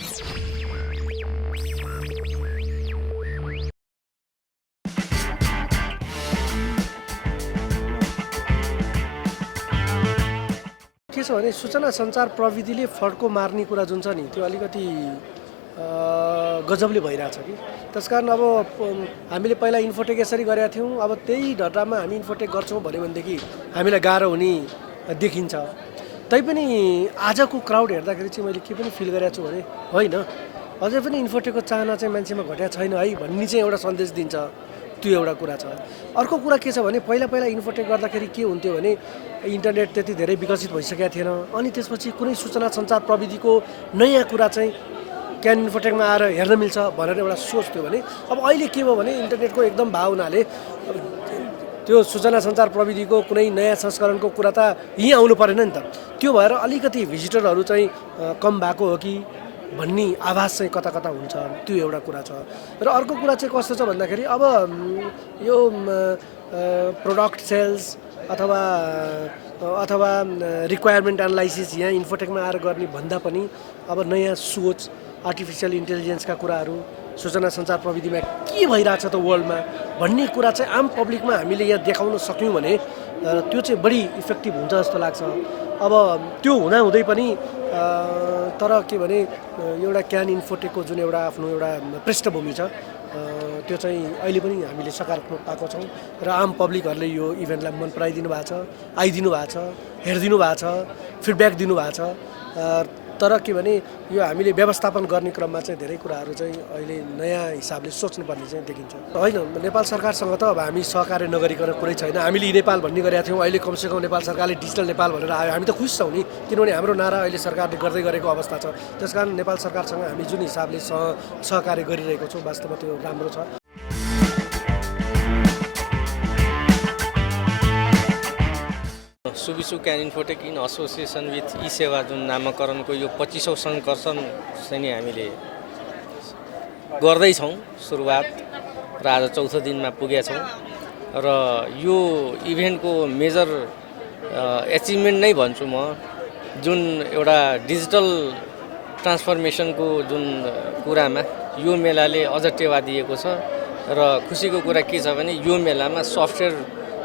के छ भने सूचना सञ्चार प्रविधिले फड्को मार्ने कुरा जुन छ नि त्यो अलिकति गजबले भइरहेछ कि। त्यसकारण अब हामीले पहिला इन्फोटेक यसरी गरेका थियौँ, अब त्यही ढटामा हामी इन्फोटेक गर्छौँ भन्यो भनेदेखि हामीलाई गाह्रो हुने देखिन्छ। तैपनि आजको क्राउड हेर्दाखेरि चाहिँ मैले के पनि फिल गरेको छु भने होइन, अझै पनि इन्फोटेकको चाहना चाहिँ मान्छेमा घटेको छैन है भन्ने चाहिँ एउटा सन्देश दिन्छ। त्यो एउटा कुरा छ। अर्को कुरा के छ भने पहिला इन्फोटेक गर्दाखेरि के हुन्थ्यो भने इन्टरनेट त्यति धेरै विकसित भइसकेको थिएन, अनि त्यसपछि कुनै सूचना सञ्चार प्रविधिको नयाँ कुरा चाहिँ क्यान इन्फोटेकमा आएर हेर्न मिल्छ भनेर एउटा सोच थियो भने अब अहिले के भयो भने इन्टरनेटको एकदम भाव हुनाले त्यो सूचना सञ्चार प्रविधिको कुनै नयाँ संस्करणको कुरा त यहीँ आउनु परेन नि त। त्यो भएर अलिकति भिजिटरहरू चाहिँ कम भएको हो कि भन्ने आभास चाहिँ कता कता हुन्छ, त्यो एउटा कुरा छ। र अर्को कुरा चाहिँ कस्तो छ भन्दाखेरि अब यो प्रोडक्ट सेल्स अथवा रिक्वायरमेन्ट एनालाइसिस यहाँ इन्फोटेकमा आएर गर्ने भन्दा पनि अब नयाँ सोच, आर्टिफिसियल इन्टेलिजेन्सका कुराहरू, सूचना सञ्चार प्रविधिमा के भइरहेछ त वर्ल्डमा भन्ने कुरा चाहिँ आम पब्लिकमा हामीले यहाँ देखाउन सक्यौँ भने त्यो चाहिँ बढी इफेक्टिभ हुन्छ जस्तो लाग्छ। अब त्यो हुँदाहुँदै पनि तर के भने एउटा क्यान इन्फोटेकको जुन एउटा आफ्नो एउटा पृष्ठभूमि छ त्यो चाहिँ अहिले पनि हामीले सकारात्मक पाएको छौँ र आम पब्लिकहरूले यो इभेन्टलाई मन पराइदिनु भएको छ, आइदिनु भएको छ, हेरिदिनु भएको छ, फिडब्याक दिनुभएको छ। तर के भने यो हामीले व्यवस्थापन गर्ने क्रममा चाहिँ धेरै कुराहरू चाहिँ अहिले नयाँ हिसाबले सोच्नुपर्ने चाहिँ देखिन्छ। होइन, नेपाल सरकारसँग त अब हामी सहकार्य नगरिकन कुरै छैन। हामीले नेपाल भन्ने गरेका थियौँ, अहिले कमसेकम नेपाल सरकारले डिजिटल नेपाल भनेर आयो, हामी त खुसी छौँ नि, किनभने हाम्रो नारा अहिले सरकारले गर्दै गरेको अवस्था छ। त्यसकारण नेपाल सरकारसँग हामी जुन हिसाबले सहकार्य गरिरहेको छौँ वास्तवमा त्यो राम्रो छ। Subisu CAN Infotech in association with eSewa जुन नामाकरणको यो 25औं सङ्कर्षण चाहिँ हामीले गर्दैछौँ सुरुवात र आज चौथो दिनमा पुगेका छौँ र यो इभेन्टको मेजर एचिभमेन्ट नै भन्छु म, जुन एउटा डिजिटल ट्रान्सफर्मेसनको जुन कुरामा यो मेलाले अझ टेवा दिएको छ। र खुसीको कुरा के छ भने यो मेलामा सफ्टवेयर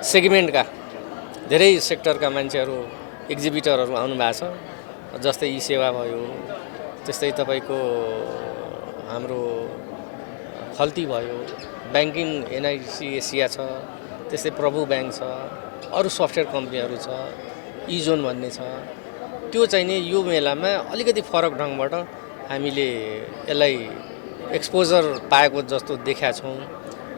सेगमेन्टका धेरै सेक्टरका मान्छेहरू, एक्जिबिटरहरू आउनु भएको छ, जस्तै ई सेवा भयो, त्यस्तै तपाईँको हाम्रो खल्ती भयो, ब्याङ्किङ एनआइसी एसिया छ, त्यस्तै प्रभु ब्याङ्क छ, अरू सफ्टवेयर कम्पनीहरू छ, ई जोन भन्ने छ। त्यो चाहिँ नि यो मेलामा अलिकति फरक ढङ्गबाट हामीले यसलाई एक्सपोजर पाएको जस्तो देखाएको छौँ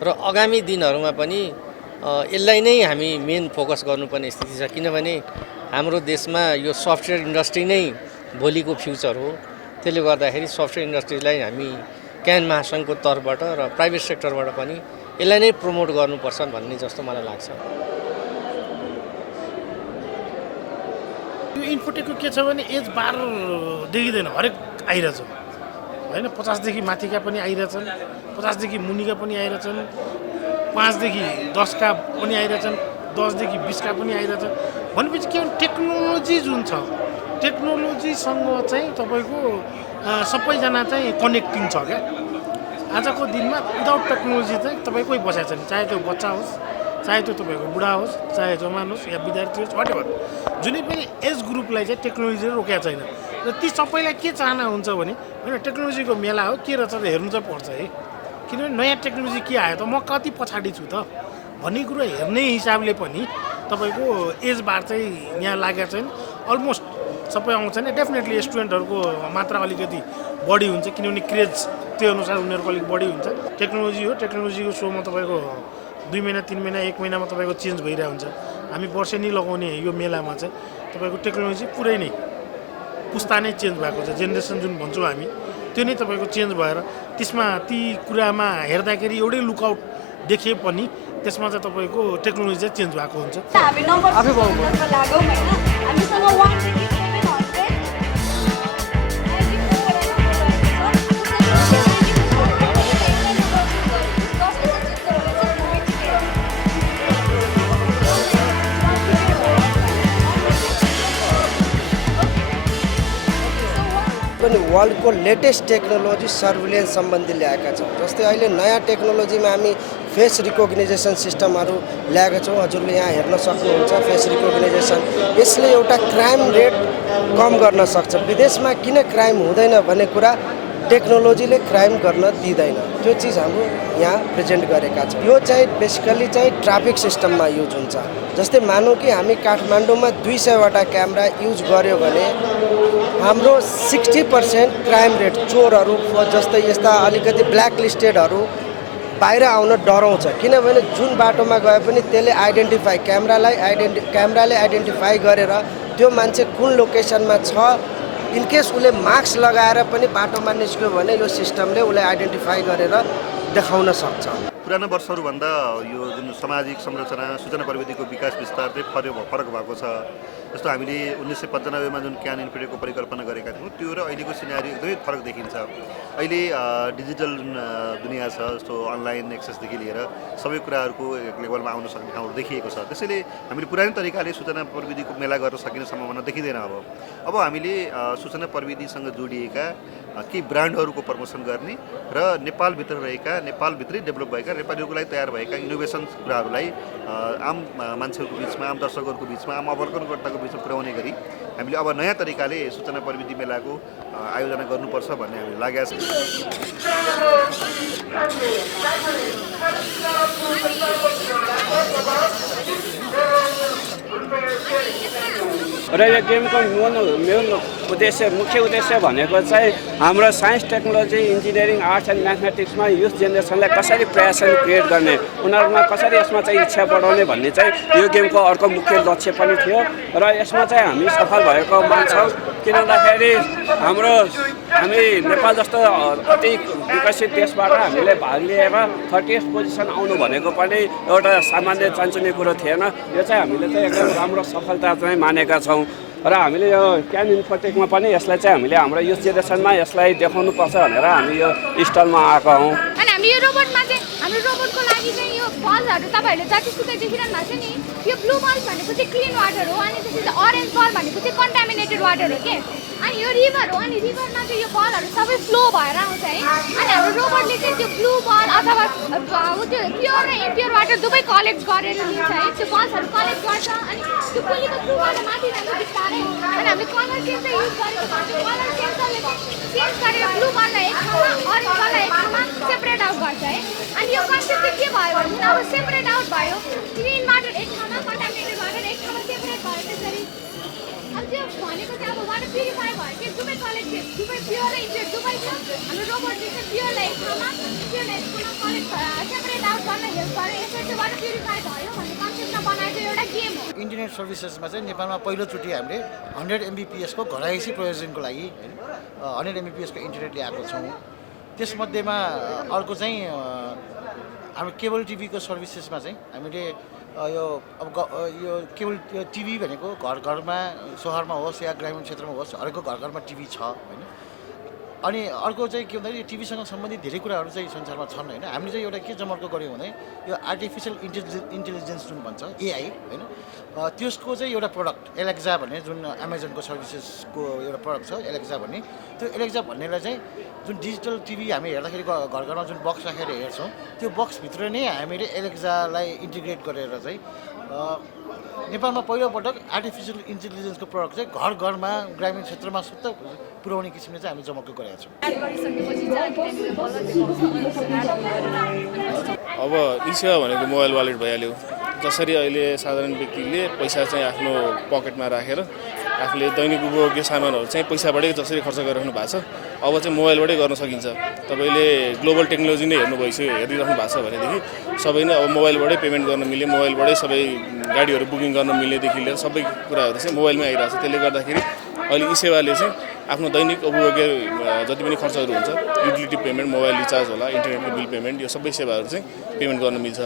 र आगामी दिनहरूमा पनि यसलाई नै हामी मेन फोकस गर्नुपर्ने स्थिति छ, किनभने हाम्रो देशमा यो सफ्टवेयर इन्डस्ट्री नै भोलिको फ्युचर हो। त्यसले गर्दाखेरि सफ्टवेयर इन्डस्ट्रीलाई हामी क्यान महासङ्घको तर्फबाट र प्राइभेट सेक्टरबाट पनि यसलाई नै प्रमोट गर्नुपर्छ भन्ने जस्तो मलाई लाग्छ। यो इन्फोटेकको के छ भने एज बार देखिँदैन, हरेक आइरहेछ होइन। 50 देखि माथिका पनि आइरहेछन्, 50 देखि मुनिका पनि आइरहेछन्, 5 देखि 10 का पनि आइरहेछन्, 10 देखि 20 का पनि आइरहेछन्। भनेपछि के भने टेक्नोलोजी जुन छ, टेक्नोलोजीसँग चाहिँ तपाईँको सबैजना चाहिँ कनेक्टिङ छ क्या। आजको दिनमा विदाउट टेक्नोलोजी चाहिँ तपाईँ कोही बसेको छैन, चाहे त्यो बच्चा होस्, चाहे त्यो तपाईँको बुढा होस्, चाहे जवान होस् या विद्यार्थी होस्, वाट एभर, जुनै पनि एज ग्रुपलाई चाहिँ टेक्नोलोजीले रोकेको छैन। र ती सबैलाई के चाहना हुन्छ भने होइन, टेक्नोलोजीको मेला हो, के रहेछ त हेर्नु चाहिँ पर्छ है, किनभने नयाँ टेक्नोलोजी के आयो त, म कति पछाडि छु त भन्ने कुरो हेर्ने हिसाबले पनि तपाईँको एज बार चाहिँ यहाँ लागेको छैन। अलमोस्ट सबै आउँछ नि, डेफिनेटली स्टुडेन्टहरूको मात्रा अलिकति बढी हुन्छ, किनभने क्रेज त्यो अनुसार उनीहरूको अलिक बढी हुन्छ। टेक्नोलोजी हो, टेक्नोलोजीको सोमा तपाईँको 2 महिना 3 महिना 1 महिनामा तपाईँको चेन्ज भइरहेको हुन्छ। हामी वर्षै नै लगाउने यो मेलामा चाहिँ तपाईँको टेक्नोलोजी पुरै नै पुस्ता नै चेन्ज भएको छ, जेनेरेसन जुन भन्छौँ हामी त्यो नै तपाईँको चेन्ज भएर त्यसमा ती कुरामा हेर्दाखेरि एउटै लुकआउट देखिए पनि त्यसमा चाहिँ तपाईँको टेक्नोलोजी चाहिँ चेन्ज भएको हुन्छ। हामी नम्बर लागौँ हैन, हामीसँग 1 देखि 700 पनि वर्ल्डको लेटेस्ट टेक्नोलोजी सर्भिलेन्स सम्बन्धी ल्याएका छौँ। जस्तै अहिले नयाँ टेक्नोलोजीमा हामी फेस रिकग्नाइजेसन सिस्टमहरू ल्याएका छौँ। हजुरले यहाँ हेर्न सक्नुहुन्छ फेस रिकग्नाइजेसन। यसले एउटा क्राइम रेट कम गर्न सक्छ। विदेशमा किन क्राइम हुँदैन भन्ने कुरा टेक्नोलोजीले क्राइम गर्न दिँदैन, त्यो चिज हाम्रो यहाँ प्रेजेन्ट गरेका छौँ। यो चाहिँ बेसिकली चाहिँ ट्राफिक सिस्टममा युज हुन्छ। जस्तै मानौँ कि हामी काठमाडौँमा 200वटा क्यामेरा युज गर्यो भने हाम्रो 60% क्राइम रेट, चोरहरू जस्तै यस्ता अलिकति ब्ल्याक लिस्टेडहरू बाहिर आउन डराउँछ। किनभने जुन बाटोमा गए पनि त्यसले क्यामेराले आइडेन्टिफाई गरेर त्यो मान्छे कुन लोकेसनमा छ, इनकेस उसले मास्क लगाएर पनि बाटोमा निस्क्यो भने यो सिस्टमले उसलाई आइडेन्टिफाई गरेर देखाउन सक्छ। पुरानो वर्षहरूभन्दा यो जुन सामाजिक संरचना सूचना प्रविधिको विकास विस्तार चाहिँ फरक भएको छ। जस्तो हामीले 1995मा जुन क्यान इन्फिनिटीको परिकल्पना गरेका थियौँ त्यो र अहिलेको सिनेरियो एकदमै फरक देखिन्छ। अहिले डिजिटल दुनियाँ छ, जस्तो अनलाइन एक्सेसदेखि लिएर सबै कुराहरूको एक लेभलमा आउन सक्ने ठाउँहरू देखिएको छ। त्यसैले हामीले पुरानो तरिकाले सूचना प्रविधिको मेला गर्न सकिने सम्भावना देखिँदैन। अब हामीले सूचना प्रविधिसँग जोडिएका केही ब्रान्डहरूको प्रमोसन गर्ने र नेपालभित्र रहेका, नेपालभित्रै डेभलप भएका, नेपालीहरूको लागि तयार भएका इनोभेसन कुराहरूलाई आम मान्छेहरूको बिचमा, आम दर्शकहरूको बिचमा, आम अवलोकनकर्ताको बिचमा पुर्याउने गरी हामीले अब नयाँ तरिकाले सूचना प्रविधि मेलाको आयोजना गर्नुपर्छ भन्ने हामीले लागेका छ। र यो गेमको मुख्य उद्देश्य भनेको चाहिँ हाम्रो science, technology, engineering, arts and म्याथमेटिक्समा युथ जेनेरेसनलाई कसरी प्रयासन क्रिएट गर्ने, उनीहरूमा कसरी यसमा चाहिँ इच्छा बढाउने भन्ने चाहिँ यो गेमको अर्को मुख्य लक्ष्य पनि थियो। र यसमा चाहिँ हामी सफल भएको मान्छौँ। किन भन्दाखेरि हामी नेपाल जस्तो अति विकसित देशबाट हामीले भाग लिएर 30th पोजिसन आउनु भनेको पनि एउटा सामान्य चान्चुने कुरो थिएन। यो चाहिँ हामीले चाहिँ एकदम राम्रो सफलता चाहिँ मानेका छौँ। र हामीले यो क्यान इन्फोटेकमा पनि यसलाई चाहिँ हामीले हाम्रो युथ जेनेरेसनमा यसलाई देखाउनुपर्छ भनेर हामी यो स्टलमा आएका हौँ। अनि हामी यो रोबोटमा चाहिँ हाम्रो रोबोटको लागि चाहिँ यो बलहरू तपाईँहरूले जतिसुकै देखिरहनु भएको छ नि, यो ब्लू बल भनेको चाहिँ क्लिन वाटर हो, अनि त्यसपछि अरेन्ज बल भनेको चाहिँ कन्टामिनेटेड वाटर हो के। अनि यो रिभर हो, अनि रिभरमा चाहिँ यो बलहरू सबै फ्लो भएर आउँछ है। अनि हाम्रो रोबोटले चाहिँ त्यो ब्लू बल अथवा त्यो प्योर र इम्प्योर वाटर दुवै कलेक्ट गरेर लिन्छ है। त्यो बल्सहरू कलेक्ट गर्छ अनि त्यो पुलीको थ्रुबाट माथि जान्छ बिस्तारै। अनि हामीले कलर सेन्सर युज गरेको छ। त्यो कलर सेन्सरले चेन्ज गरेर ब्लू बललाई एक ठाउँमा, अरेन्ज बललाई एक ठाउँमा सेपरेट आउट गर्छ है। अनि यो कन्सेप्ट चाहिँ के भयो भने अब सेपरेट आउट भयो, क्लिन वाटर एक ठाउँमा, कन्टामिनेटेड वाटर एक ठाउँमा सेपरेट भयो। त्यसरी अब त्यो भनेको चाहिँ अब वाटर प्युरिफाई भयो कि दुवै कलेक्टेड, दुवै प्योर र इम्प्योर दुवै छ। हाम्रो रोबोटले चाहिँ प्योरलाई एक ठाउँमा, इम्प्योरलाई एक ठाउँमा कलेक्ट सेपरेट आउट गर्न हेल्प गर्यो। यसरी चाहिँ वाटर प्युरिफाई भयो भन्ने कन्सेप्टमा बनाएको एउटा गेम हो। इन्टरनेट सर्भिसेसमा चाहिँ नेपालमा पहिलोचोटि हामीले 100 MBPS को घरैसी प्रयोजनको लागि 100 MBPS को इन्टरनेट ल्याएको छौँ। त्यसमध्येमा अर्को चाहिँ हाम्रो केबल टिभीको सर्भिसेसमा चाहिँ हामीले यो केबल टिभी भनेको घर घरमा, सहरमा होस् या ग्रामीण क्षेत्रमा होस्, हरेकको घर घरमा टिभी छ होइन। अनि अर्को चाहिँ के भन्दाखेरि टिभीसँग सम्बन्धित धेरै कुराहरू चाहिँ संसारमा छन् होइन। हामीले चाहिँ एउटा के जमर्को गऱ्यौँ भने यो आर्टिफिसियल इन्टेलिजेन्स जुन भन्छ AI होइन, त्यसको चाहिँ एउटा प्रडक्ट एलेक्जा भन्ने जुन अमेजनको सर्भिसेसको एउटा प्रडक्ट छ एलेक्जा भन्ने, त्यो एलेक्जा भन्नेलाई चाहिँ जुन डिजिटल टिभी हामी हेर्दाखेरि घर घरमा जुन बक्स राखेर हेर्छौँ, त्यो बक्सभित्र नै हामीले एलेक्जालाई इन्टिग्रेट गरेर चाहिँ नेपालमा पहिलोपटक आर्टिफिसियल इन्टेलिजेन्सको प्रडक्ट चाहिँ घर घरमा, ग्रामीण क्षेत्रमा सुत्त पुर्याउने किसिमले चाहिँ हामी जमर्को गरेका छौँ। अब ई सेवा भनेको मोबाइल वालेट भइहाल्यो। जसरी अहिले साधारण व्यक्तिले पैसा चाहिँ आफ्नो पकेटमा राखेर आफूले दैनिक उपभोग्य सामानहरू चाहिँ पैसाबाटै जसरी खर्च गरिराख्नु भएको छ, अब चाहिँ मोबाइलबाटै गर्न सकिन्छ। तपाईँले ग्लोबल टेक्नोलोजी नै हेरिराख्नु भएको छ भनेदेखि सबै नै अब मोबाइलबाटै पेमेन्ट गर्न मिल्यो, मोबाइलबाटै सबै गाडीहरू बुकिङ गर्न मिल्नेदेखि लिएर सबै कुराहरू चाहिँ मोबाइलमै आइरहेको छ। त्यसले गर्दाखेरि अहिले ई सेवाले चाहिँ आफ्नो दैनिक उपभोग्य जति पनि खर्चहरू हुन्छ, युटिलिटी पेमेन्ट, मोबाइल रिचार्ज होला, इन्टरनेटको बिल पेमेन्ट, यो सबै सेवाहरू चाहिँ पेमेन्ट गर्न मिल्छ।